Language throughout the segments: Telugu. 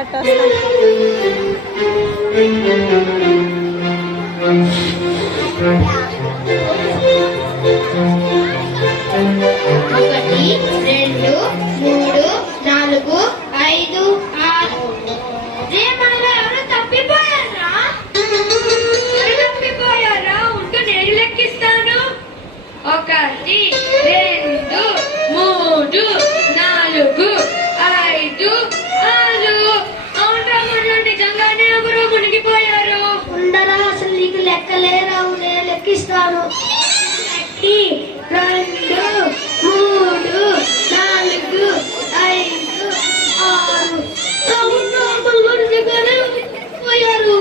అట్ట ఒకటి, రెండు, మూడు, నాలుగు, ఐదు, ఆరు. మనలో ఎవరు తప్పిపోయారా? తప్పిపోయారా? ఉంటూ నేను లెక్కిస్తాను. ఒకటి, రెండు, మూడు, నాలుగు, ఐదు, ఆరు. అవునరా, మనలో నిజంగానే ఎవరు మునిగిపోయారు. ఉండరా, అసలు నీకు లెక్కలేరావు, నేను లెక్కిస్తాను. ఒకటి, రెండు, మూడు, నాలుగు, ఐదు, ఆరు. అవును, మనలో నిజంగానే మునిగిపోయారు.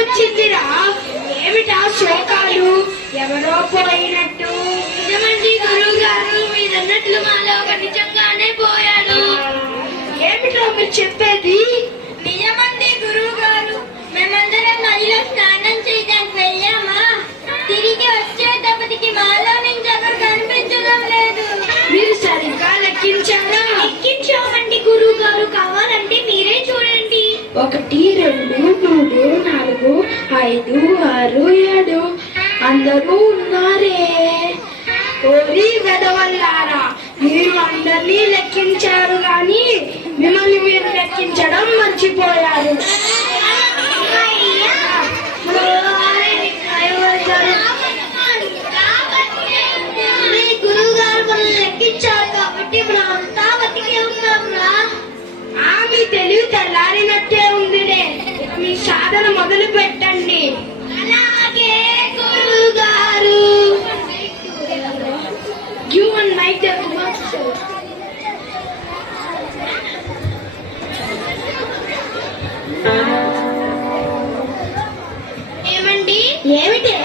వచ్చిందిరా, ఏమిటా శోకాలు? ఎవరో పోయినట్టు. నిజమండి గురువు గారు, మీరన్నట్లు మాలో ఒక నిజంగానే పోయాడు. ఏమిటో మీరు చెప్పేది? నిజమండి గురువు గారు, మేమందరం నదిలో స్నానం చేయడానికి వెళ్ళామా, తిరిగి వచ్చేటప్పటికి మాలో నుంచి ఎవరు కనిపించడం లేదు. మీరు సరిగ్గా లెక్కించారా? లెక్కించామండి గురువు గారు, కావాలంటే మీరే చూడండి. ఒకటి, రెండు, మూడు, నాలుగు, ఐదు, ఆరు, ఏడు. అందరూ ఉన్నారే. ఓరి వెదవల్లారా, మీరు అందరినీ లెక్కించారు గాని మిమ్మల్ని మీరు లెక్కించడం మర్చిపోయారు. గురువు గారు మనం లెక్కించారు కాబట్టి మనం అంతా బతికే ఉన్నాంరా. మీ తెలివి తెల్లారినట్టే ఉందిలే. మీ సాధన మొదలు పెట్టండి. అలాగే గురువు గారు. ఏమండి? ఏమిటే?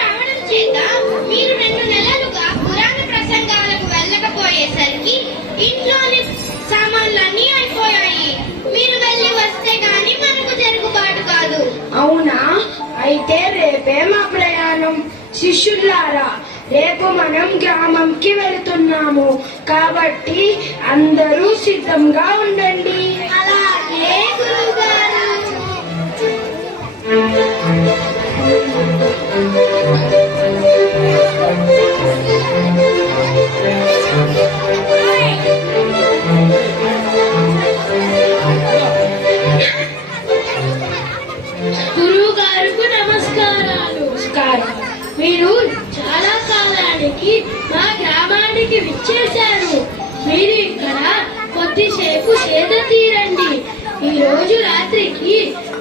రావడం చేత మీరు 2 నెలలుగా పురాణ ప్రసంగాలకు వెళ్ళకపోయేసరికి ఇంట్లోని సామాన్లన్నీ అయిపోయాయి. మీరు వెళ్ళి వస్తే గాని మనకు జరుగుబాటు కాదు. అవునా? అయితే రేపే మా ప్రయాణం. శిష్యులారా, రేపు మనం గ్రామంకి వెళ్తున్నాము కాబట్టి అందరూ సిద్ధంగా ఉండండి. అలాగే గురువుగారు. గురువు గారికి నమస్కారాలు. మీరు చాలా కాలానికి మా గ్రామానికి విచ్చేశారు. మీరు ఇక్కడ కొద్దిసేపు సేద తీరండి. ఈ రోజు రాత్రికి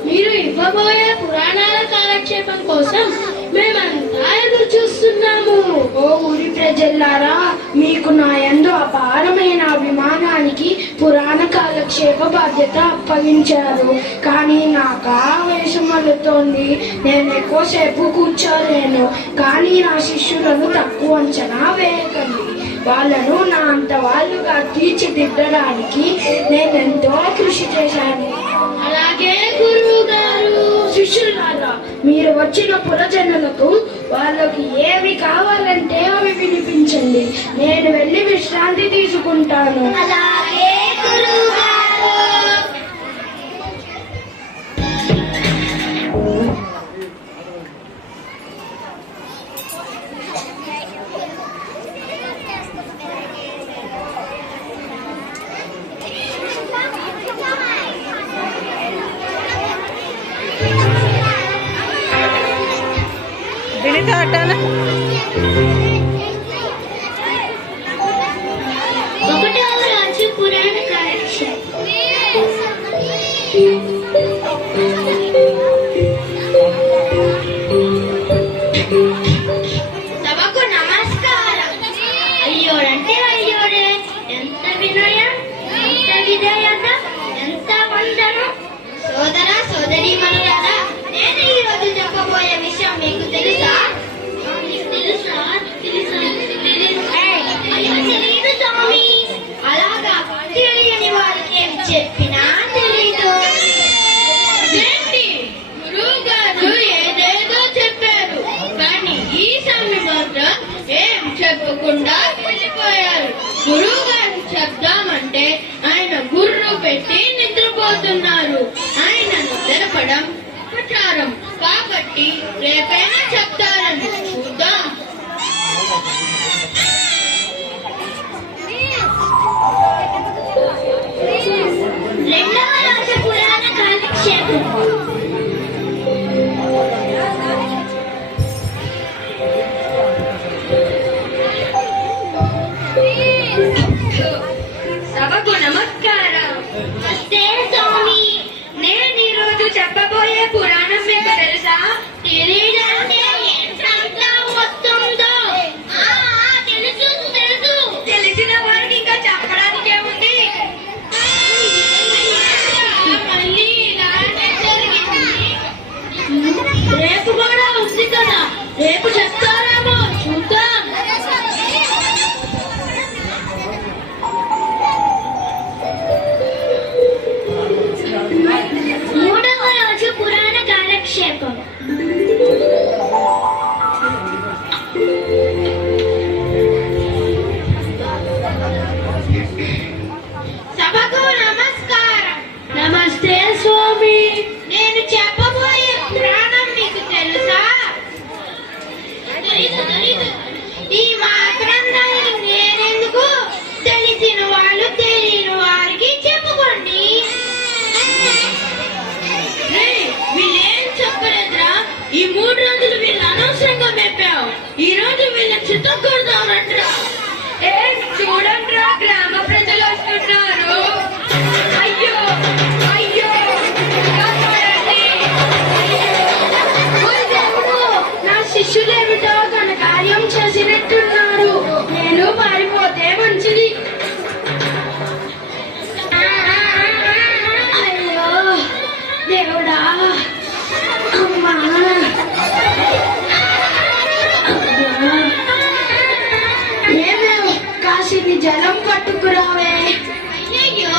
మీరు ఇవ్వబోయే పురాణాల కాలక్షేపం కోసం మేమంతా ఎదురు చూస్తున్నాము. ఓ ఊరి ప్రజల్లారా, మీకు నా యందు అపారమైన అభిమానానికి పురాణ కాలక్షేప బాధ్యత అప్పగించారు. కానీ నాకు ఆవేశం వలుతోంది. నేను ఎక్కువసేపు కూర్చోలేను. కానీ నా శిష్యులను తక్కువ అంచనా వేయకండి. వాళ్ళను నా అంత వాళ్ళుగా తీర్చిదిద్దడానికి నేనెంతో కృషి చేశాను. అలాగే గురువు గారు. శిష్యులారా, మీరు వచ్చిన పురజనులకు వాళ్ళకి ఏవి కావాలంటే అవి వినిపించండి. నేను వెళ్ళి విశ్రాంతి తీసుకుంటాను. అలాగే గురువు గారు. ఒకటవ రాజు పురాణ కాలక్షేపం. సభకు నమస్కారం. అయ్యోడంటే అయ్యోడే. ఎంత వినయం, ఎంత విధేయత, ఎంత వందనం. సోదరా సోదరి మనులారా, నేను ఈ రోజు చెప్పబోయే విషయం మీకు తెలుసా? తెలీదు స్వామి. అలాగా తెలియని వారికి ఏం చెప్పినా తెలీదు. గురువు గారికి చెప్దామంటే ఆయన గుర్రు పెట్టి నిద్రపోతున్నారు. ఆయనను తెలపడం ప్రచారం కాబట్టి రేపైనా చెప్తారని చూద్దాం. రెండవ రోజు పురాణ కాలక్షేపం. సభకు నమస్కారం. నమస్తే స్వామి. నేను ఈ రోజు చెప్పబోయే పురాణం మీకు తెలుసా? తెలియదంటే వస్తుందో తెలుసు తెలుసు. తెలిసిన వారికి ఇంకా చెప్పడానికి ఏముంది? మళ్ళీ ఇలానే జరిగింది. రేపు కూడా ఉంది కదా, రేపు చెప్తారేమో చూద్దాం. మూడవ రోజు పురాణ కాలక్షేపం. సభకు నమస్కారం. నమస్తే స్వామి. నేను చెప్పబోయే పురాణం మీకు తెలుసా? ఈ మాత్రం నేనెందుకు, తెలిసిన వాళ్ళు తెలియని వారికి చెప్పుకోండి. వీళ్ళేం చెప్పలేదురా, ఈ 3 రోజులు వీళ్ళు అనవసరంగా మేపావు. ఈ రోజు వీళ్ళ చిత్తం కొడతామంటరా. చూడండిరా, గ్రామ ప్రజలు వస్తున్నారు. అయ్యో అయ్యో, నా శిష్యులేమిటో తన కార్యం చేసినట్టున్నారు. నేను పారిపోతే మంచిది. అయ్యో దేవుడా, అమ్మా, ఏమేమో కాసిని జలం పట్టుకురావే. అయ్యో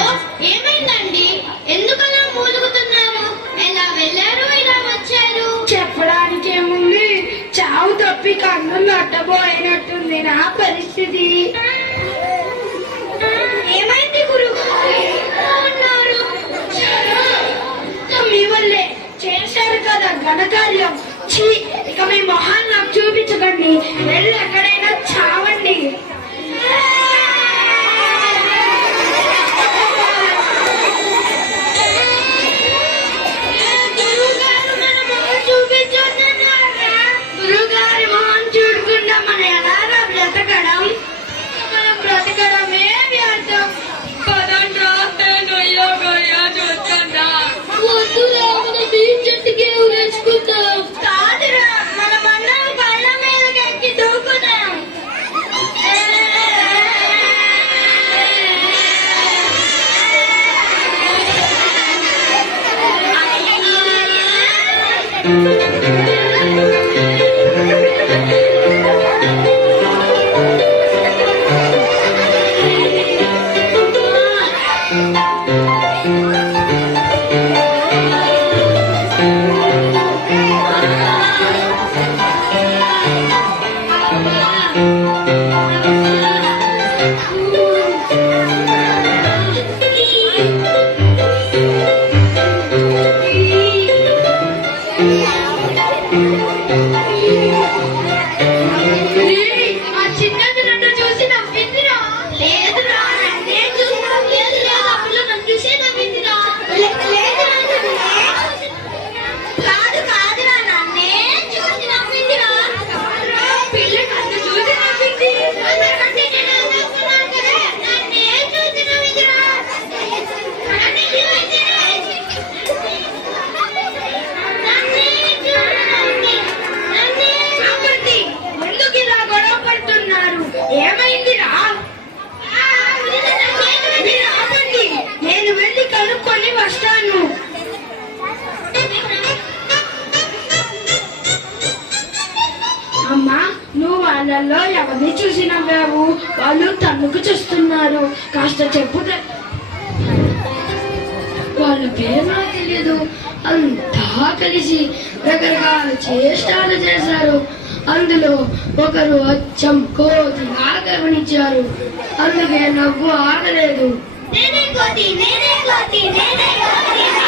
ఏమైందండి? ఎందుకలా మూలుగుతున్నారు? ఎలా వెళ్ళారు, ఇలా వచ్చారు? చెప్పడానికి ఏముంది, చావు తప్పి కన్ను నట్టబోయినట్టుంది నా పరిస్థితి. ఏమైంది గురుగారు? మీ వల్లే చేశారు కదా ఘనకార్యం. ఇక మీ మొహాన్ని నాకు చూపించకండి, వెళ్ళి ఎక్కడైనా చావండి. గురుగారి మొహం చూడకుండా మనం ఎలా బ్రతకడం? మనం బ్రతకడమే వ్యర్థం. కాదురా, మనమందరం పళ్ళ మీద ఎక్కి దూకుదాం. వాళ్ళల్లో ఎవరిని చూసి నవ్వావు? వాళ్ళు తన్నుకు చూస్తున్నారు. కాస్త చెప్పుతే వాళ్ళ పేరు నాకు తెలియదు. అంతా కలిసి రకరకాల చేష్టాలు చేశారు. అందులో ఒకరు అచ్చం కోతి గమనించారు. అందుకే నవ్వు ఆగలేదు. నేనే కోతి, నేనే కోతి, నేనే కోతి.